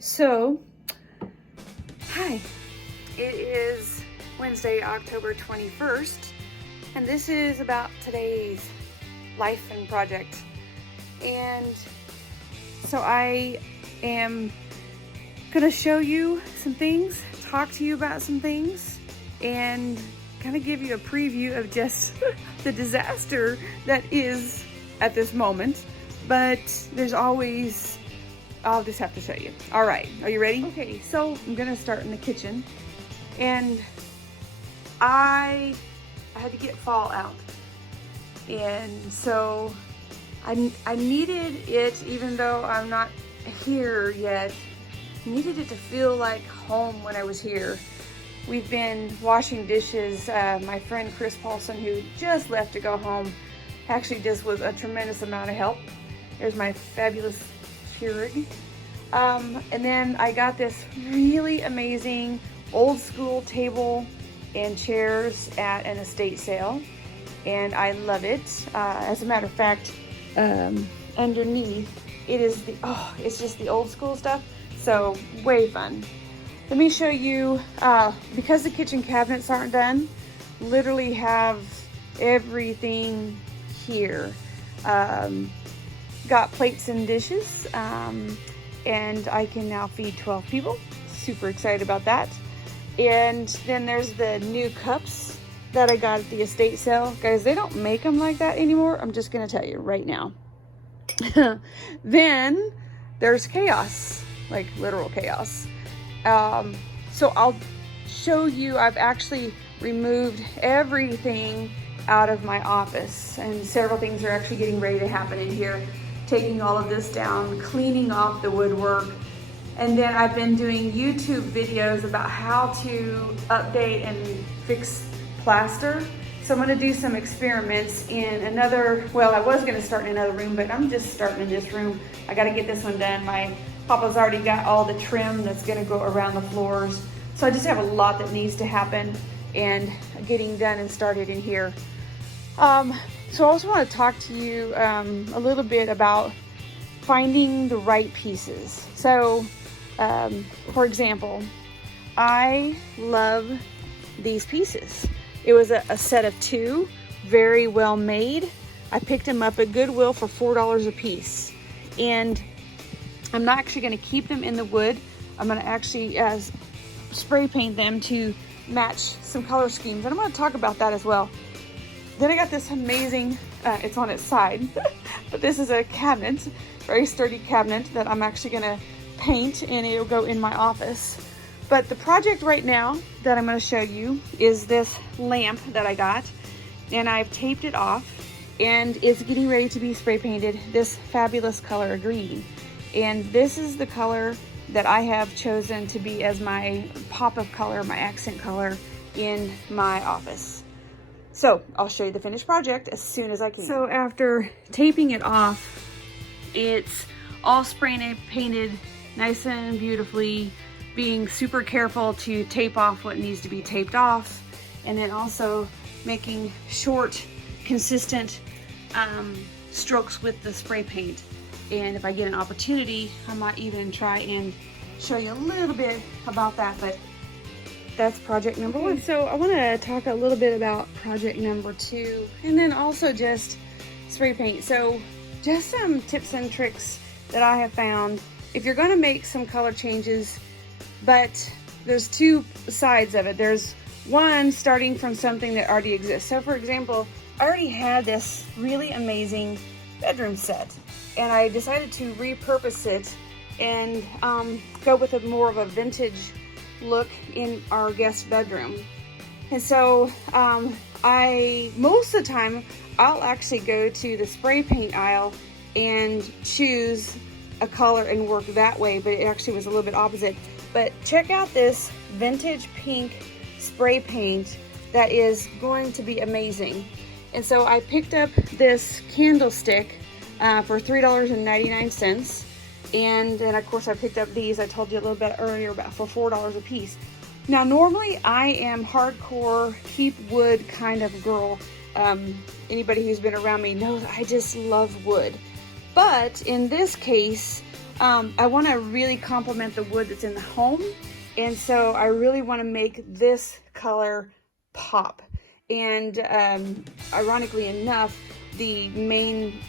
So, hi, it is Wednesday, October 21st, and this is about today's life and project. And so I am gonna show you some things, talk to you about some things, and kind of give you a preview of just the disaster that is at this moment. But there's always, I'll just have to show you. All right, are you ready? Okay, so I'm gonna start in the kitchen, and I had to get fall out, and so I needed it, even though I'm not here yet, needed it to feel like home when I was here. We've been washing dishes. My friend Chris Paulson, who just left to go home, actually just was a tremendous amount of help. There's my fabulous Keurig. And then I got this really amazing old school table and chairs at an estate sale, and I love it. As a matter of fact, underneath it is it's just the old school stuff, so way fun. Let me show you, because the kitchen cabinets aren't done, literally have everything here. Got plates and dishes, and I can now feed 12 people. Super excited about that. And then there's the new cups that I got at the estate sale. Guys, they don't make them like that anymore. I'm just gonna tell you right now. Then there's chaos, like literal chaos. So I'll show you, I've actually removed everything out of my office, and several things are actually getting ready to happen in here. Taking all of this down, cleaning off the woodwork, and then I've been doing YouTube videos about how to update and fix plaster. So I'm gonna do some experiments in another, well, I was gonna start in another room, but I'm just starting in this room. I gotta get this one done. My Papa's already got all the trim that's gonna go around the floors. So I just have a lot that needs to happen and getting done and started in here. So I also want to talk to you a little bit about finding the right pieces. So, for example, I love these pieces. It was a set of two, very well made. I picked them up at Goodwill for $4 a piece. And I'm not actually going to keep them in the wood. I'm going to actually spray paint them to match some color schemes. And I'm going to talk about that as well. Then I got this amazing, it's on its side, but this is a cabinet, very sturdy cabinet that I'm actually gonna paint, and it'll go in my office. But the project right now that I'm gonna show you is this lamp that I got, and I've taped it off, and it's getting ready to be spray painted this fabulous color of green. And this is the color that I have chosen to be as my pop of color, my accent color in my office. So I'll show you the finished project as soon as I can. So after taping it off, it's all spray painted nice and beautifully, being super careful to tape off what needs to be taped off, and then also making short, consistent strokes with the spray paint. And if I get an opportunity, I might even try and show you a little bit about that, but that's project number one. So I want to talk a little bit about project number two, and then also just spray paint. So just some tips and tricks that I have found. If you're going to make some color changes, but there's two sides of it. There's one, starting from something that already exists. So for example, I already had this really amazing bedroom set, and I decided to repurpose it and go with a more of a vintage look in our guest bedroom. And so most of the time I'll actually go to the spray paint aisle and choose a color and work that way, but it actually was a little bit opposite. But check out this vintage pink spray paint that is going to be amazing. And so I picked up this candlestick for $3.99. And then of course I picked up these, I told you a little bit earlier, about for $4 a piece. Now normally I am hardcore keep wood kind of girl. Anybody who's been around me knows I just love wood. But in this case, I want to really complement the wood that's in the home, and so I really want to make this color pop. And ironically enough, the main,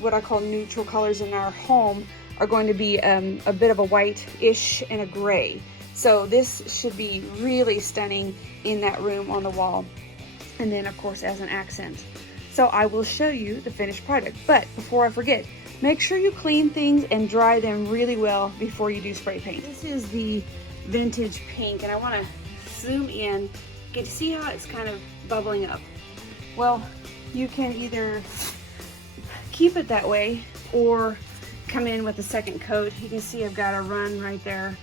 what I call neutral colors in our home are going to be a bit of a white-ish and a gray. So this should be really stunning in that room on the wall. And then of course as an accent. So I will show you the finished product. But before I forget, make sure you clean things and dry them really well before you do spray paint. This is the vintage pink, and I want to zoom in. Get to see how it's kind of bubbling up. Well, you can either keep it that way or come in with a second coat. You can see I've got a run right there.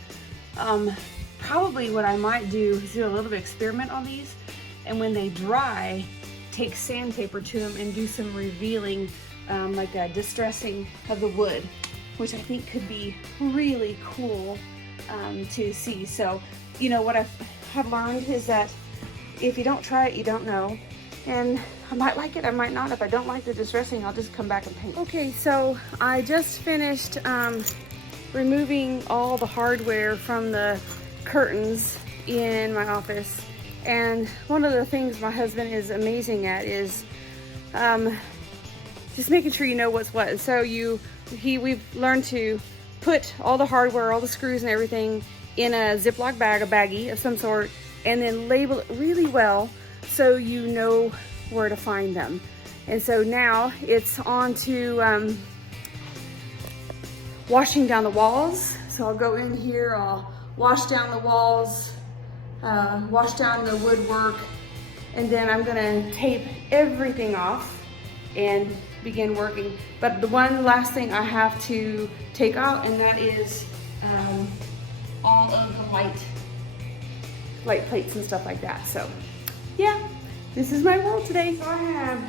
Probably what I might do is do a little bit of experiment on these, and when they dry, take sandpaper to them and do some revealing, like a distressing of the wood, which I think could be really cool to see. So, you know, what I've learned is that if you don't try it, you don't know. And I might like it, I might not. If I don't like the distressing, I'll just come back and paint. Okay, so I just finished removing all the hardware from the curtains in my office. And one of the things my husband is amazing at is just making sure you know what's what. And so we've learned to put all the hardware, all the screws and everything in a Ziploc bag, a baggie of some sort, and then label it really well so you know where to find them. And so now it's on to washing down the walls. So I'll go in here, I'll wash down the walls, wash down the woodwork, and then I'm gonna tape everything off and begin working. But the one last thing I have to take out, and that is all of the light plates and stuff like that. So yeah, this is my world today. So I have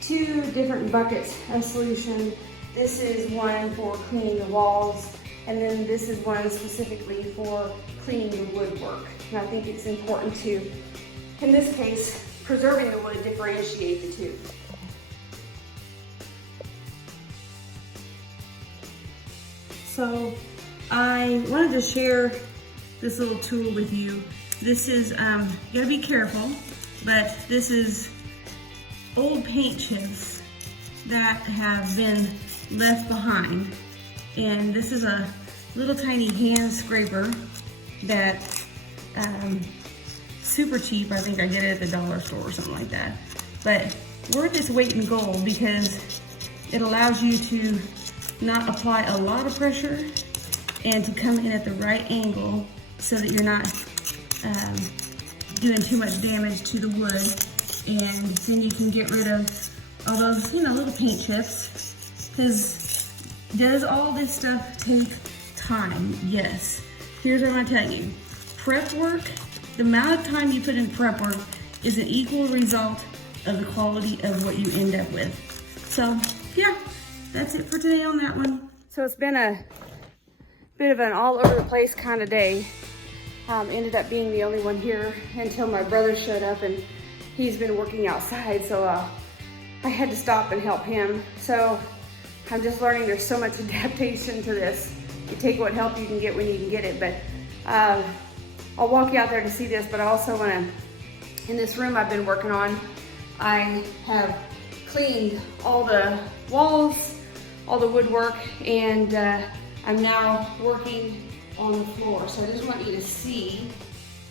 two different buckets of solution. This is one for cleaning the walls, and then this is one specifically for cleaning the woodwork. And I think it's important to, in this case, preserving the wood, differentiate the two. So I wanted to share this little tool with you. This is, you gotta be careful, but this is old paint chips that have been left behind. And this is a little tiny hand scraper that, super cheap. I think I get it at the dollar store or something like that. But worth its weight in gold because it allows you to not apply a lot of pressure and to come in at the right angle so that you're not doing too much damage to the wood. And then you can get rid of all those, you know, little paint chips. Because does all this stuff take time? Yes. Here's what I'm gonna tell you. Prep work, the amount of time you put in prep work is an equal result of the quality of what you end up with. So yeah, that's it for today on that one. So it's been a bit of an all over the place kind of day. Ended up being the only one here until my brother showed up, and he's been working outside, so I had to stop and help him. So I'm just learning there's so much adaptation to this. You take what help you can get when you can get it, but I'll walk you out there to see this, but I also want to, in this room I've been working on, I have cleaned all the walls, all the woodwork, and I'm now working on the floor. So I just want you to see,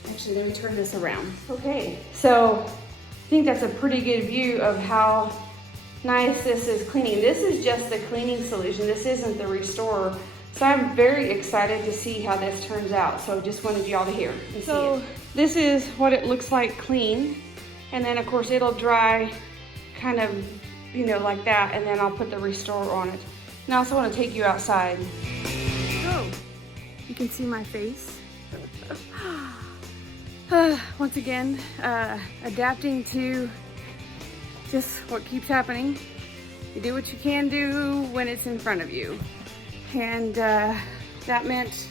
actually let me turn this around. Okay, so I think that's a pretty good view of how nice this is cleaning. This is just the cleaning solution. This isn't the restorer. So I'm very excited to see how this turns out. So just wanted y'all to hear and see it. This is what it looks like clean. And then of course it'll dry kind of, you know, like that. And then I'll put the restorer on it. And I also want to take you outside. So you can see my face. Once again, adapting to just what keeps happening. You do what you can do when it's in front of you. And that meant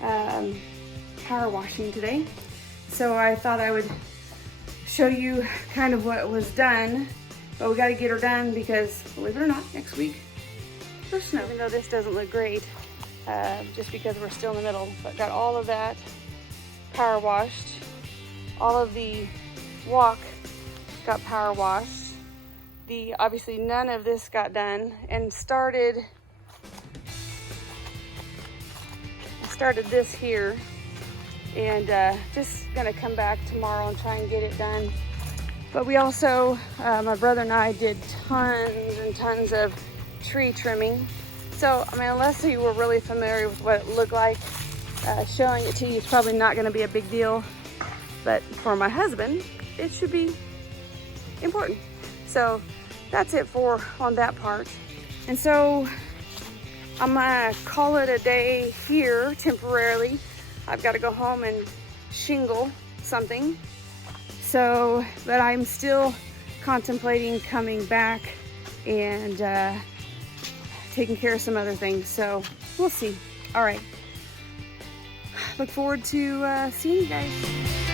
power washing today. So I thought I would show you kind of what was done, but we got to get her done because, believe it or not, next week there's snow. Even though this doesn't look great, just because we're still in the middle. But got all of that power washed. All of the walk got power washed. Obviously none of this got done, and started this here, and just gonna come back tomorrow and try and get it done. But we also, my brother and I did tons and tons of tree trimming. So, I mean, unless you were really familiar with what it looked like, showing it to you is probably not gonna be a big deal. But for my husband, it should be important. So that's it on that part. And so I'm gonna call it a day here temporarily. I've got to go home and shingle something. So, but I'm still contemplating coming back and taking care of some other things. So we'll see. All right. Look forward to seeing you guys.